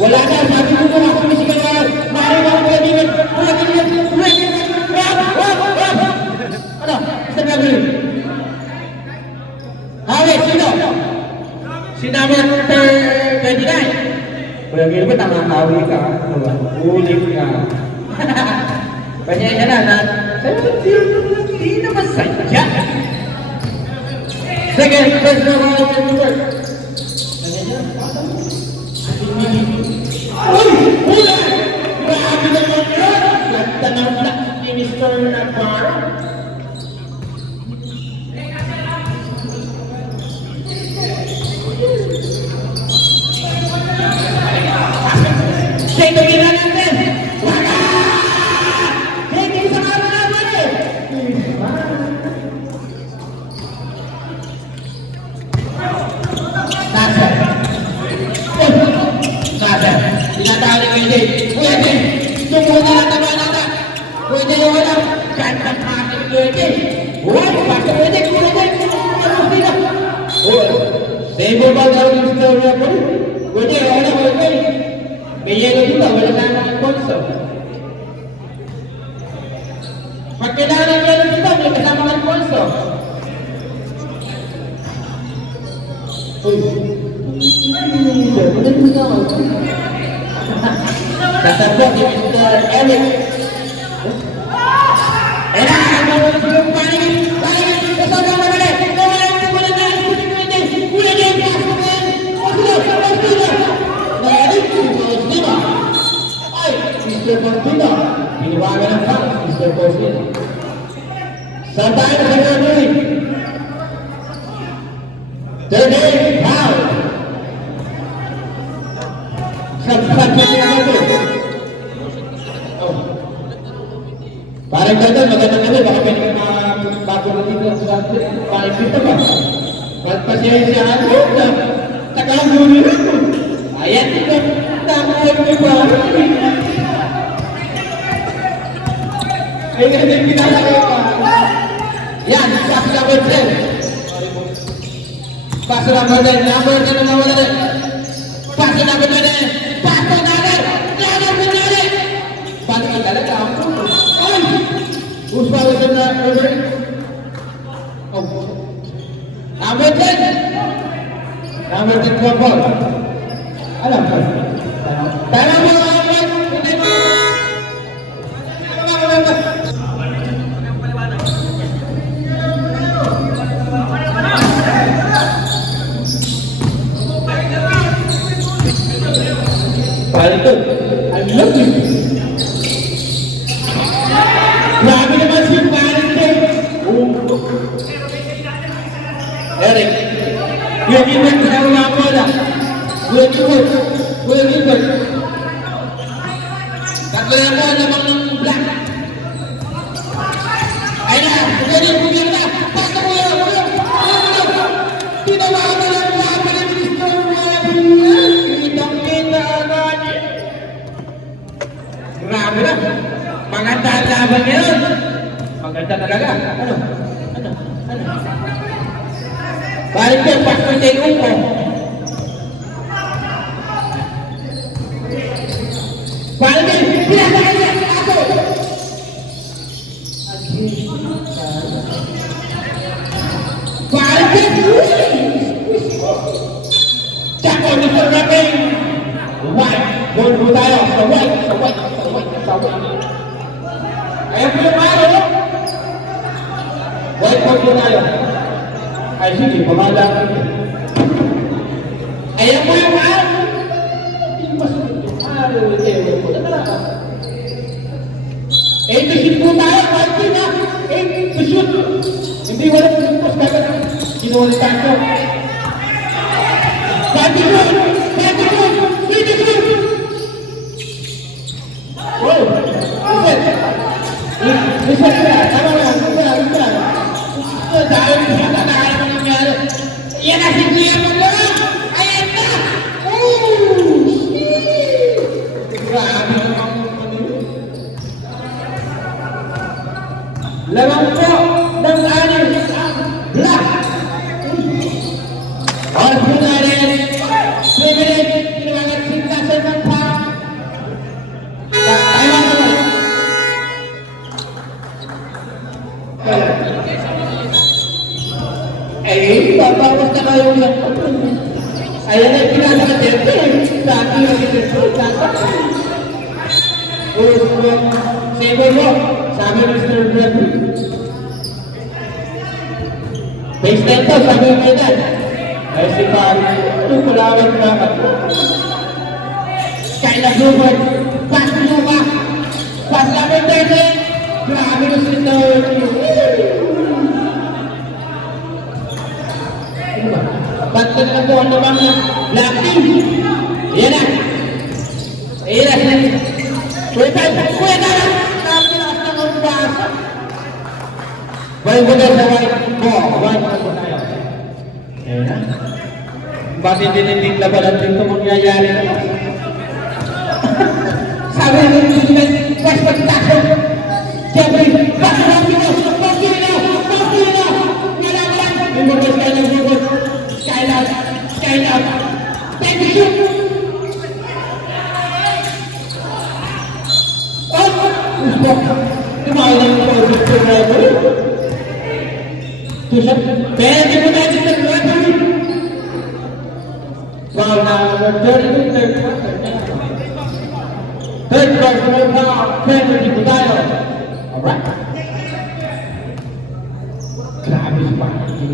Wala na, sabi mo na, kumisigaw ka. Maaari mo ang pagkabigan. Ano? Isa na gawin? Hawit, sino? Sinama ng 29. Kuya Gilbert, hawi ka. Ulit ka. Pasensya na. Hindi naman sadya. Second, first na mga Gilbert. Uy! Hula! Grabe naman yun! Ganda ng black ni Mr. Navarro. Sige, gina natin! Wala! Sige, sa kama naman eh! Nasa! Tinatawag ni Wendy! Pwede! Sumuna lang naman nata! Pwede yung wala! Ganda ng ating Wendy! Uy! Basta Wendy! Ano sila? Uy! Sebo ba daw yung story ako? Pwede! Wala! May yelo dito, wala na ang sponsor. Pag kailangan ng yelo dito, may kasama ng sponsor. Tatapos ni Mr. Eric. Kailangan mo yung panig bossnya. Sampai dengan ini. Jadi, how? Selanjutnya apa itu? Oh. Paling gagal bagaimana baka pwede bago na dito sa paling dito ba? Pagpasensya ako na taga-guli ako. Ayan ito, tamuan mo ba? Ay, hindi pinasagawa pa. Yan, pass number 10. Pass number 10, number 10 na nawala rin. Pass number 10, pass to natin! Natin mo natin! Pass ka talaga ako. Ay! Uspa ko na over. Oh. Number 10! Number 10 for ball. Alam ka. Tara mo ang alam. Hindi mo. Palito, I love you. Grabe naman si Palito. Eric, you're given to our bola. We're given. Tatlo na po lamang ng black. Ay na, bugyan na. Pasok mo yan. Tinawagan ang laban ng Cristo. Kitang-kita agad. Grabe na. Maganda ang laban ngayon. Maganda talaga. Ano? Balik ko, pasok yung tinong ko. Balik ko, pinasakay ako. Balik ko. Tsaka, Mr. Rapping. White. Ball po tayo. Sa white. Ayan po yung maro. White ball po tayo. Ay, sige, pamala. Ayan po yung maro. Hindi masukit yung maro. Eh, to shoot po tayo. White team na. Eh, to shoot. Hindi wala po yung post kagad. Sinulitan ko. Pati ko! Wow! Listen ka! Tama lang! Listen! Dahil siya na kaya mo nangyari. Yan ang hindi mo lang! Ayan na! Grabe naman lamang po ng anim! Black! All po na rin! Privilege! Pinangat sintasan ng pa! Tayo naman! Eh, babawas na kayo yan. Ayan ang pinanakatin. Sa akin ang pinanakatin. Saber mo. Sabi Mr. Bradley. Baseline to, sabi mo yan. Ay si Pari. Yung kulawin na ako. Skylar Bluebird. Pass mo ba? Pass number 13. Grabe na si Ba't na po ang naman ng Black Team? Ayan na! Ayan na! Pwede na! Sabi na sa mga basa! Balik mo na sa white ball. White ball po tayo. Ayan na. Ba't hindi ninding labanan dito mangyayari na? Sabi na ng West Pagtaso! Jeffrey! Basta na sila! Basta na! Ngalaman! Bumagay ka ng bubot! Skylar! Take the shoot! Oh! Tumayo na yung pag-ibig ko na ito. Tusap! Pwede mo natin ng referee! Foul na third personal foul, penalty po tayo. Alright. Grabe si Pati.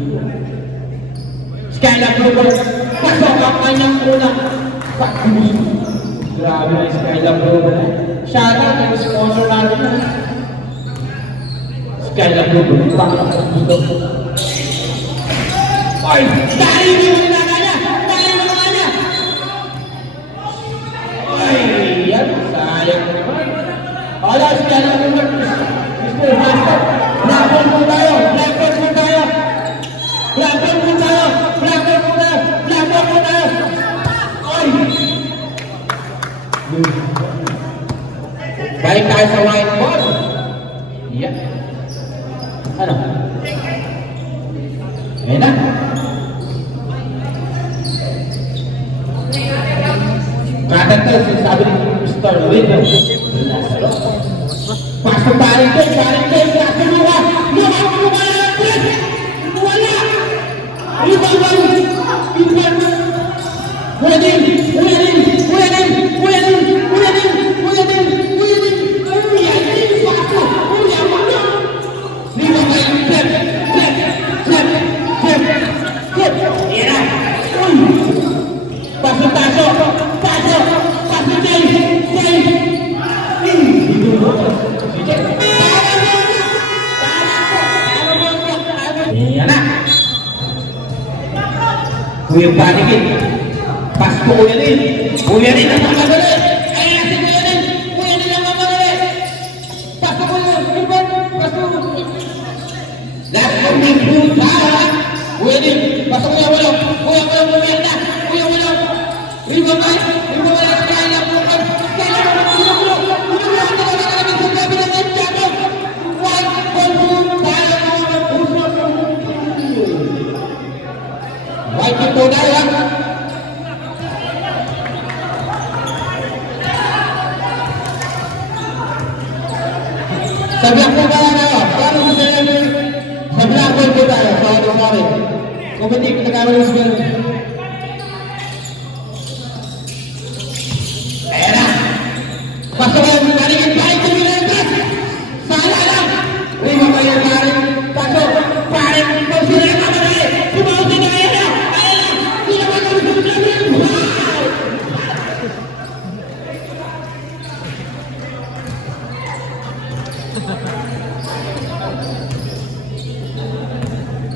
Skylar Bluebird. Pasok ang kanyang unang pag-ibig. Grabe na si Skylar Bluebird. Shout out ang sponsor natin. Kaya lang yung bumita ka ng gusto. Ay! Dahil yung mga niya! Dahil yung mga niya! Ay! Yan! Sayang naman! Alas! Kaya lang yung Mr. Master! Blackboard po tayo! Blackboard po tayo! Blackboard po tayo! Blackboard po tayo! Blackboard po tayo! Ay! Balik tayo sa whiteboard! Yan! Ano? Ayan na. Kakanta, sabi ni Mr. Winner. Pasok paring kayo, pasok luwa. Luwa na lang. Wala. Iban. Kuya din. Kuya panikin. Pasko kuya din. Kuya din ang mamagali. Ayan si kuya din. Kuya din ang mamagali. Pasko kuya. Iban. Pasko. Lahat ng puta. Kuya din. Pasko kuya wala. Kuya pumerda. Kuya wala. Iban ba? Iban ba? Kaya lang po. Kaya lang po. White people tayo lang. Sa Blackboard tayo na. Paano mo sa Blackboard po tayo? Sa amin. Kung hindi ko nagkakaroon sa gano'n. Ayan na. Basta mo yung kanigin tayo kung ginagawa. Sana lang. Uy, mamayan na rin. Pasok. Parang kung sila yung kamalay. Kumausin na kayo na.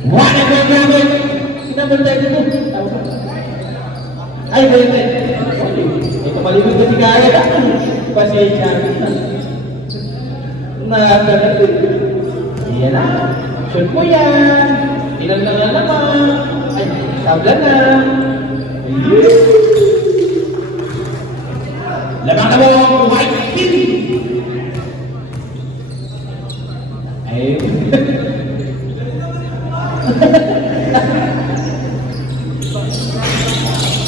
Wala ko namin. Sinabantay dito. Ay, bete. Ito palibig na si Kaya. Pasensya. Nakakalatin. Iyan na. Shoot mo yan. Ilan na naman. Ay, sabla na. Labang ka mo, white pin. Ay.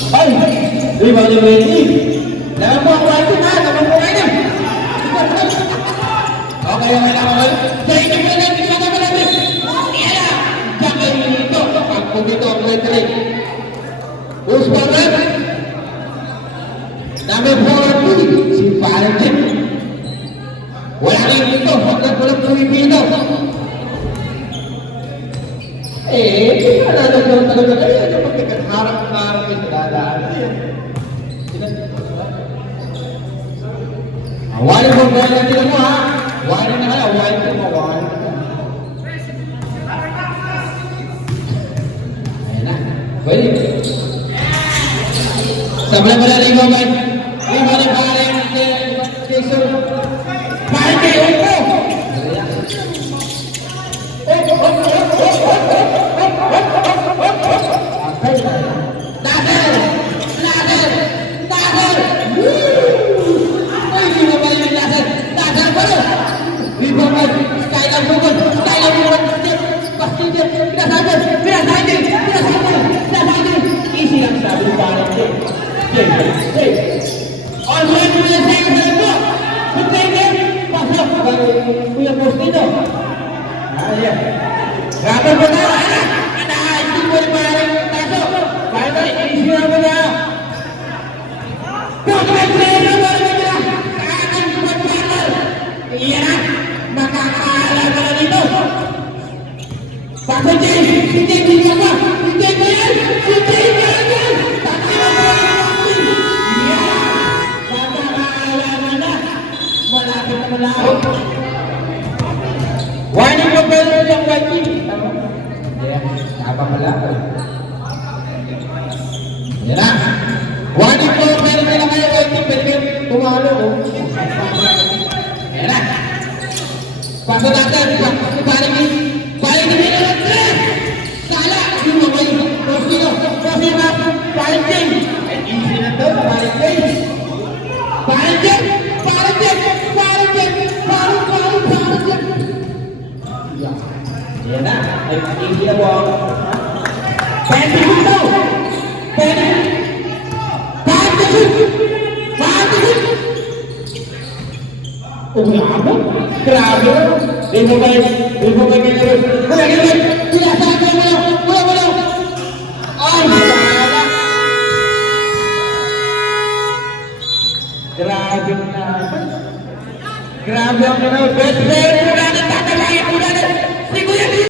Ay! Uy, mga ready. Labang po ang white pin ha. Labang po kayo na. Okay, naman. Sa inyo mo na, hindi ka naman natin. Yan na. Diyan kayo dito. Pag dito, ang red. Uspanan. Number 40, si Valentine. Wala rin dito, hanggang walang Pilipino. Wala na daw talaga kayo. Ano pagkakaharap-harap yung dadaan? Wala mo ba natin mo ha? Wala na kaya, wala mo. Ayan na, pwede. Sabla pala lima ba? Lima na pala yung Jason. Mahal kayo ito! Nader! Ay, sino ba yung Nader? Nader pa rin! Iba ba? Skylar Bukod! Pasti dyan! Pinasagin! Easy ang sabi ng parang din. Alright, kuya Seng, sa ito! Pagkain! Pasok! Kuya Postino! Ayan! Rapper ko na! Hindi mo rin parang taso! Kaya ba, easy na mo na! Pagkain mo na! Kanan ko partner! Iyan na! Makakaala ka na dito! Pasok dyan! Hindi ko yan! Hindi ko yan! Warning po Napapalapit. Yan na. 1-4, pero may lang kayo. Pwede tumalo. Yan na. Pasok natin. Paring din na lang. Sala. Yung mga yun. Prosino. Paring din. Easy na to. Paring din. Paring din. Yan na. Ay, easy na po. Pwede dito. Pwede. Grabe. Di mo kayo ganyan. Sinasabi mo lang. Ay, sala. Grabe na. Grabe ang best player